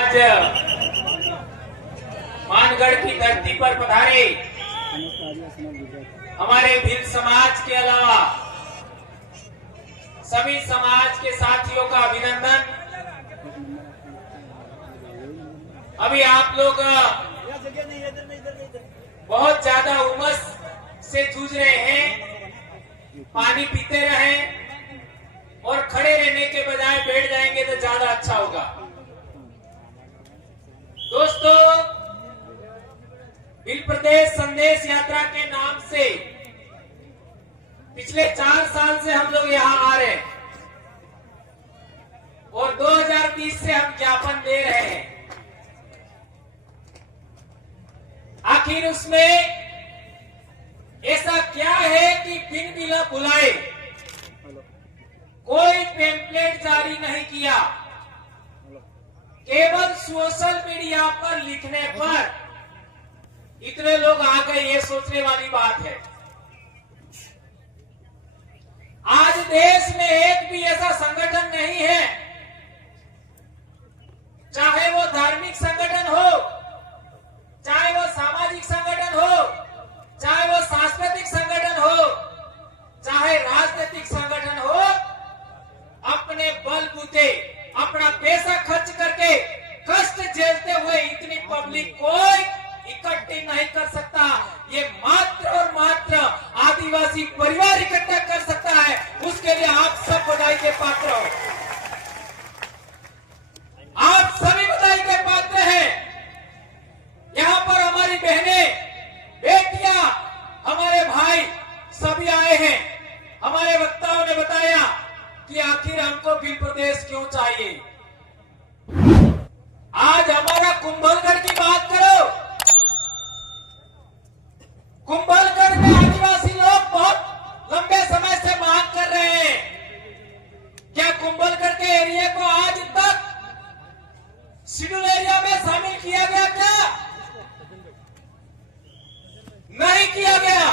आज मानगढ़ की धरती पर पधारे हमारे भील समाज के अलावा सभी समाज के साथियों का अभिनंदन। अभी आप लोग बहुत ज्यादा उमस से जूझ रहे हैं, पानी पीते रहें और खड़े रहने के बजाय बैठ जाएंगे तो ज्यादा अच्छा होगा। दोस्तों, भील प्रदेश संदेश यात्रा के नाम से पिछले 4 साल से हम लोग यहाँ आ रहे हैं और 2020 से हम ज्ञापन दे रहे हैं। आखिर उसमें ऐसा क्या है कि बिन बिना बुलाए कोई पेम्पलेट जारी नहीं किया, केवल सोशल मीडिया पर लिखने पर इतने लोग आ गए, ये सोचने वाली बात है। आज देश में एक भी ऐसा संगठन नहीं है, चाहे वो धार्मिक संगठन हो, चाहे वो सामाजिक संगठन हो, चाहे वो सांस्कृतिक संगठन हो, चाहे राजनीतिक संगठन हो, अपने बलबूते अपना पैसा खर्च करके कष्ट झेलते हुए इतनी पब्लिक कोई इकट्ठी नहीं कर सकता। ये मात्र और मात्र आदिवासी परिवार इकट्ठा कर सकता है। उसके लिए आप सब बधाई के पात्र हो, आप सभी बधाई के पात्र हैं। यहाँ पर हमारी बहनें, बेटियां, हमारे भाई सभी आए हैं। हमारे वक्ताओं ने बताया कि आखिर हमको भील प्रदेश क्यों चाहिए। आज हमारा कुंभलगढ़ की बात करो, कुंभलगढ़ में आदिवासी लोग बहुत लंबे समय से मांग कर रहे हैं। क्या कुंभलगढ़ के एरिया को आज तक शेड्यूल एरिया में शामिल किया गया? क्या नहीं किया गया?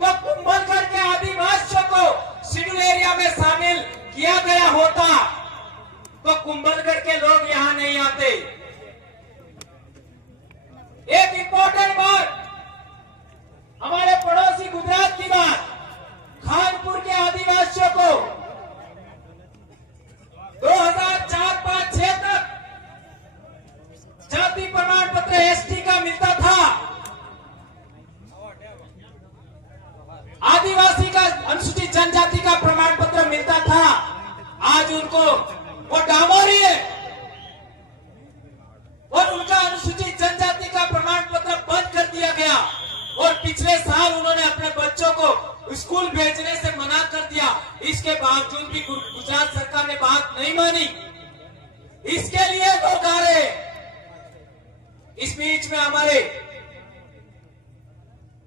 तो कुंभलगढ़ के आदिवासियों को शेड्यूल एरिया में शामिल किया गया होता तो कुंभलगढ़ के लोग यहां नहीं आते। एक इंपॉर्टेंट बात, हमारे पड़ोसी गुजरात की बात, खानपुर के आदिवासियों को 2004-5-6 तक जाति प्रमाण पत्र एसटी का मिलता था। आदिवासी का, अनुसूचित जनजाति का प्रमाण पत्र मिलता था। आज उनको वो डामोरी है और उनका अनुसूचित जनजाति का प्रमाण पत्र बंद कर दिया गया और पिछले साल उन्होंने अपने बच्चों को स्कूल भेजने से मना कर दिया। इसके बावजूद भी गुजरात सरकार ने बात नहीं मानी। इसके लिए लोग आ रहे। इस बीच में हमारे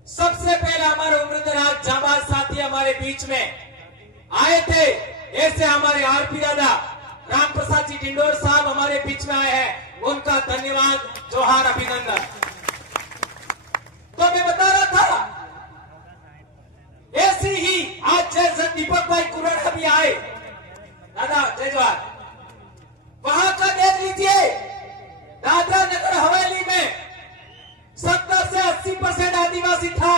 सबसे पहले हमारे उम्रदराज जाबाज साथी हमारे बीच में आए थे। ऐसे हमारे आरपी दादा राम प्रसाद जी डिंडोर साहब हमारे बीच में आए हैं, उनका धन्यवाद, जोहार, अभिनंदन। तो मैं बता रहा था, ऐसी ही आज जैसे दीपक भाई कुराना भी आए। दादा जय जवाहर। वहां का देख लीजिए, दादरा नगर हवेली में 70 से 80% आदिवासी था।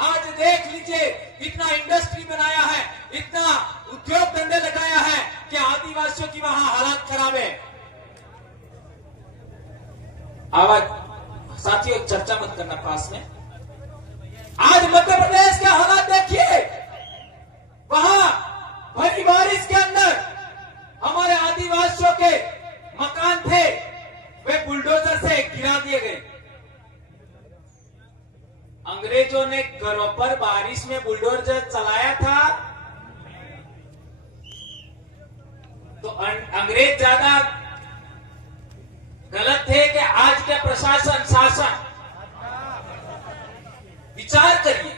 आज देख लीजिए, इतना इंडस्ट्री बनाया है, इतना उद्योग धंधे लगाया है कि आदिवासियों की वहां हालत खराब है। आवाज साथियों, चर्चा मत करना पास में। आज मध्य प्रदेश के हालात देखिए, वहां भरी बारिश के अंदर हमारे आदिवासियों के मकान थे, वे बुलडोजर से गिरा दिए गए। अंग्रेजों ने घरों पर बारिश में बुलडोजर चलाया था तो अंग्रेज ज्यादा गलत थे कि आज के प्रशासन, शासन? विचार करिए।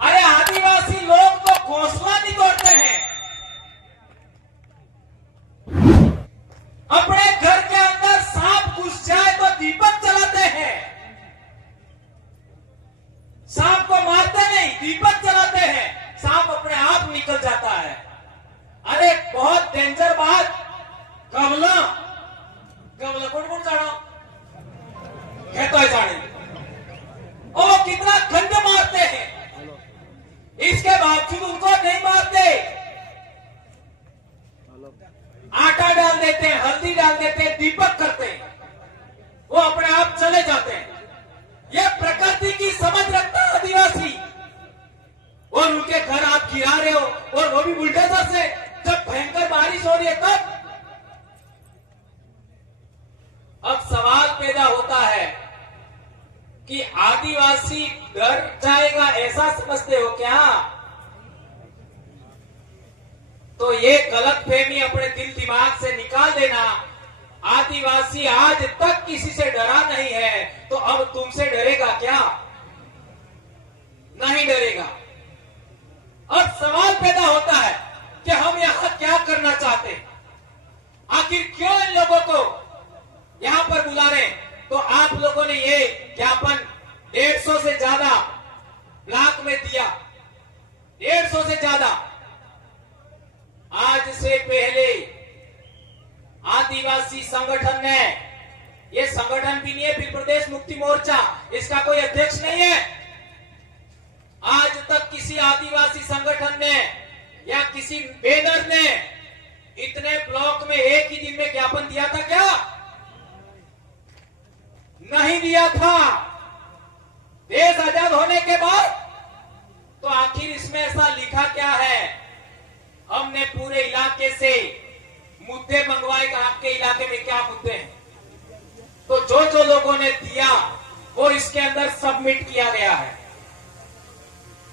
अरे आदिवासी लोग तो घोंसला निगोड़ते हैं, अपने घर के अंदर सांप घुस जाए तो दीपक जलाते हैं। सांप को मारते नहीं, दीपक जलाते हैं, सांप अपने आप निकल जाता है। अरे बहुत डेंजर बात आटा डाल देते हैं, हल्दी डाल देते हैं, दीपक करते हैं, वो अपने आप चले जाते हैं। ये प्रकृति की समझ रखता है आदिवासी। और उनके घर आप गिरा रहे हो, और वो भी बुलडोजर से, जब भयंकर बारिश हो रही है तब। अब सवाल पैदा होता है कि आदिवासी डर जाएगा ऐसा समझते हो क्या? तो ये गलतफहमी अपने दिल दिमाग से निकाल देना। आदिवासी आज तक किसी से डरा नहीं है, तो अब तुमसे डरेगा क्या? नहीं डरेगा। अब सवाल पैदा होता है कि हम यहां क्या करना चाहते हैं, आखिर क्यों इन लोगों को यहां पर बुला रहे हैं? तो आप लोगों ने ये ज्ञापन 150 से ज्यादा ब्लॉक में दिया, 150 से ज्यादा। आज से पहले आदिवासी संगठन ने, ये संगठन भी नहीं है फिर प्रदेश मुक्ति मोर्चा, इसका कोई अध्यक्ष नहीं है। आज तक किसी आदिवासी संगठन ने या किसी बैनर ने इतने ब्लॉक में एक ही दिन में ज्ञापन दिया था क्या? नहीं दिया था। देश आजाद होने के बाद तो आखिर इसमें ऐसा लिखा क्या है? हमने पूरे इलाके से मुद्दे मंगवाए कि आपके इलाके में क्या मुद्दे हैं, तो जो लोगों ने दिया वो इसके अंदर सबमिट किया गया है।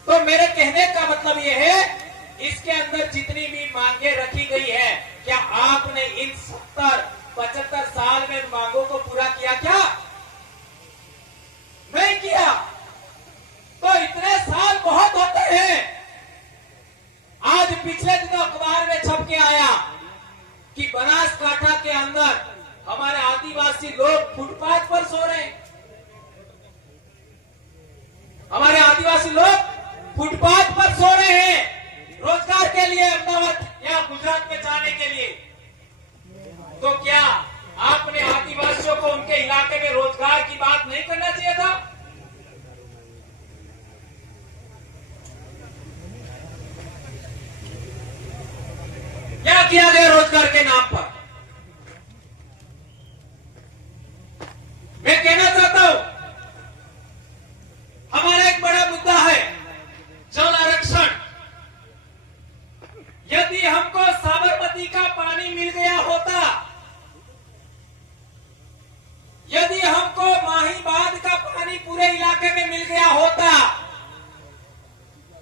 तो मेरे कहने का मतलब यह है, इसके अंदर जितनी भी मांगे रखी गई है, क्या आपने इन 70-75 साल में मांगों को पूरा किया क्या? नहीं किया। तो इतने साल बहुत होते हैं। आज पिछले दिनों अखबार में छप के आया कि बनासकांठा के अंदर हमारे आदिवासी लोग फुटपाथ पर सो रहे हैं। हमारे आदिवासी लोग फुटपाथ पर सो रहे हैं रोजगार के लिए, अहमदाबाद या गुजरात में जाने के लिए। तो क्या आपने आदिवासियों को उनके इलाके में रोजगार की बात नहीं करना चाहिए था? क्या किया गया रोजगार के नाम पर? मैं कहना चाहता हूं, हमारा एक बड़ा मुद्दा है जल आरक्षण। यदि हमको साबरमती का पानी मिल गया होता, यदि हमको माहीबाद का पानी पूरे इलाके में मिल गया होता,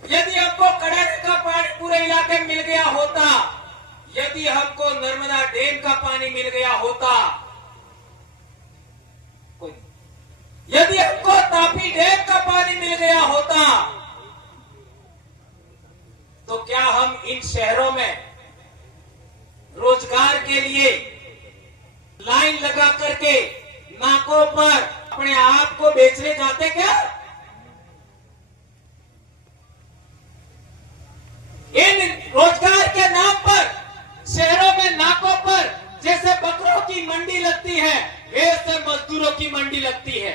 यदि हमको कड़ाके का पानी पूरे इलाके में मिल गया होता, यदि हमको नर्मदा डैम का पानी मिल गया होता, यदि हमको तापी डैम का पानी मिल गया होता, तो क्या हम इन शहरों में रोजगार के लिए लाइन लगा करके नाकों पर अपने आप को बेचने जाते क्या? इन रोजगार के नाम पर शहरों में नाकों पर जैसे बकरों की मंडी लगती है, वैसे मजदूरों की मंडी लगती है।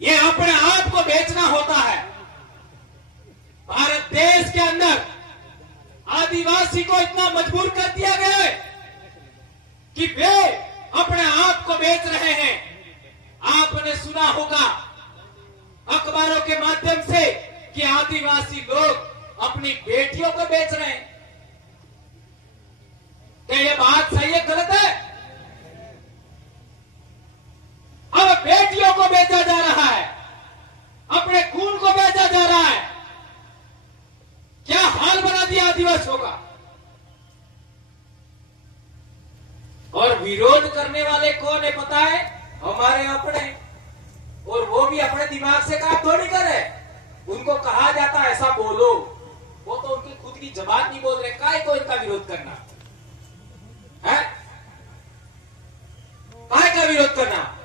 ये अपने आप को बेचना होता है। भारत देश के अंदर आदिवासी को इतना मजबूर कर दिया गया है कि वे अपने आप को बेच रहे हैं। आपने सुना होगा अखबारों के माध्यम से कि आदिवासी लोग अपनी बेटियों को बेच रहे हैं। क्या ये बात सही है, गलत है? अब बेटियों को बेचा जा रहा है, अपने खून को बेचा जा रहा है। क्या हाल बना दिया आदिवासियों का? और विरोध करने वाले कौन है पता है? हमारे अपने, और वो भी अपने दिमाग से काम थोड़ी करे। उनको कहा जाता है ऐसा बोलो, वो तो उनकी खुद की जबान नहीं बोल रहे, काहे को इनका विरोध करना है? काहे का विरोध करना?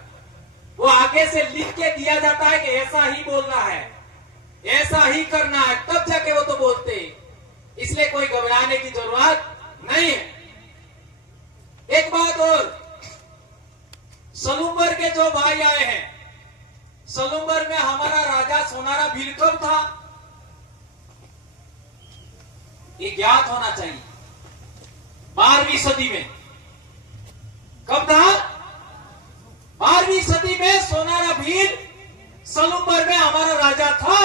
वो आगे से लिख के दिया जाता है कि ऐसा ही बोलना है, ऐसा ही करना है, तब जाके वो तो बोलते हैं। इसलिए कोई घबराने की जरूरत नहीं है। एक बात और, सलूम्बर के जो भाई आए हैं, सलूम्बर में हमारा राजा सोनारा भील कब था, ये ज्ञात होना चाहिए। 12वीं सदी में। कब था? 12वीं सदी में सोनारा भील सलूबर में हमारा राजा था।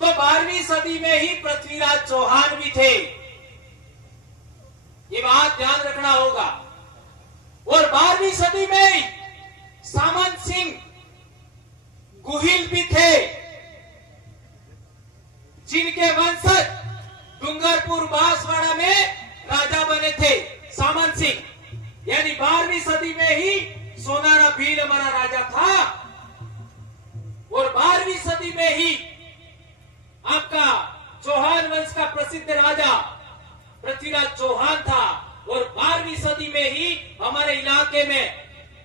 तो 12वीं सदी में ही पृथ्वीराज चौहान भी थे, ये बात ध्यान रखना होगा। और 12वीं सदी में सामंत सिंह गुहिल भी थे, जिनके वंशज डूंगरपुर बांसवाड़ा में राजा बने थे सामंत सिंह। यानी 12वीं सदी में ही सोनारा भील हमारा राजा था। और 12वीं सदी में ही आपका चौहान वंश का प्रसिद्ध राजा पृथ्वीराज चौहान था। और 12वीं सदी में ही हमारे इलाके में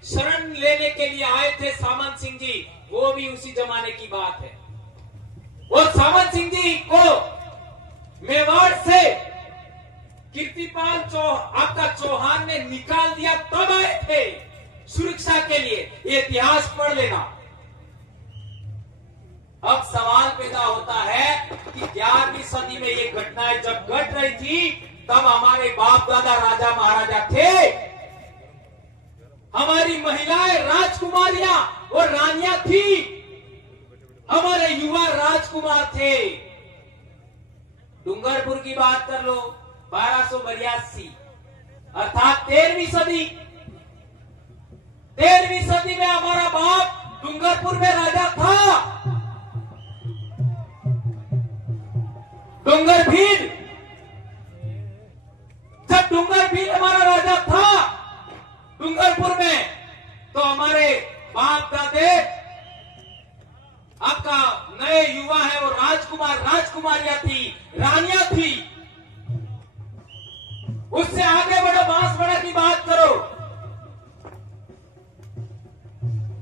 शरण लेने के लिए आए थे सामंत सिंह जी, वो भी उसी जमाने की बात है। और सामंत सिंह जी को मेवाड़ से कीर्तिपाल आपका चौहान ने निकाल दिया, तब आए थे सुरक्षा के लिए। ये इतिहास पढ़ लेना। अब सवाल पैदा होता है कि 11वीं सदी में ये घटनाएं जब घट रही थी, तब हमारे बाप दादा राजा महाराजा थे, हमारी महिलाएं राजकुमारियां और रानियां थी, हमारे युवा राजकुमार थे। डूंगरपुर की बात कर लो, 1282 अर्थात 13वीं सदी। 13वीं सदी में हमारा बाप डूंगरपुर में राजा था। डूंगर भील, जब डूंगर भील हमारा राजा था डूंगरपुर में, तो हमारे बाप दादे आपका नए युवा है वो राजकुमार राजकुमारियां थी, रानियां थी। उससे आगे बढ़ो, बांसवाड़ा की बात करो।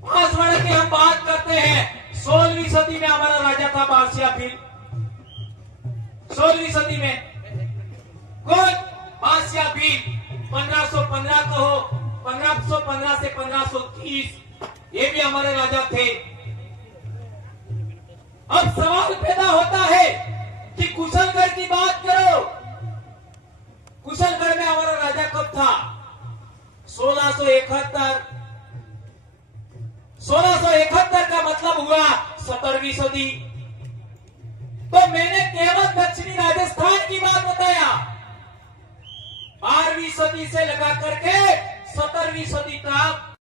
बांसवाड़ा की हम बात करते हैं, 16वीं सदी में हमारा राजा था बांसिया भील। 16वीं सदी में कौन? बांसिया भील। 1515 कहो, 1515 से 1530, ये भी हमारे राजा थे। अब सवाल पैदा होता है कि कुशलगढ़ की बात करो। कुशलगढ़ में हमारा राजा कब था? 1671। 1671 का मतलब हुआ 17वीं सदी। तो मैंने केवल दक्षिणी राजस्थान की बात बताया। 12वीं सदी से लगा करके 17वीं सदी तक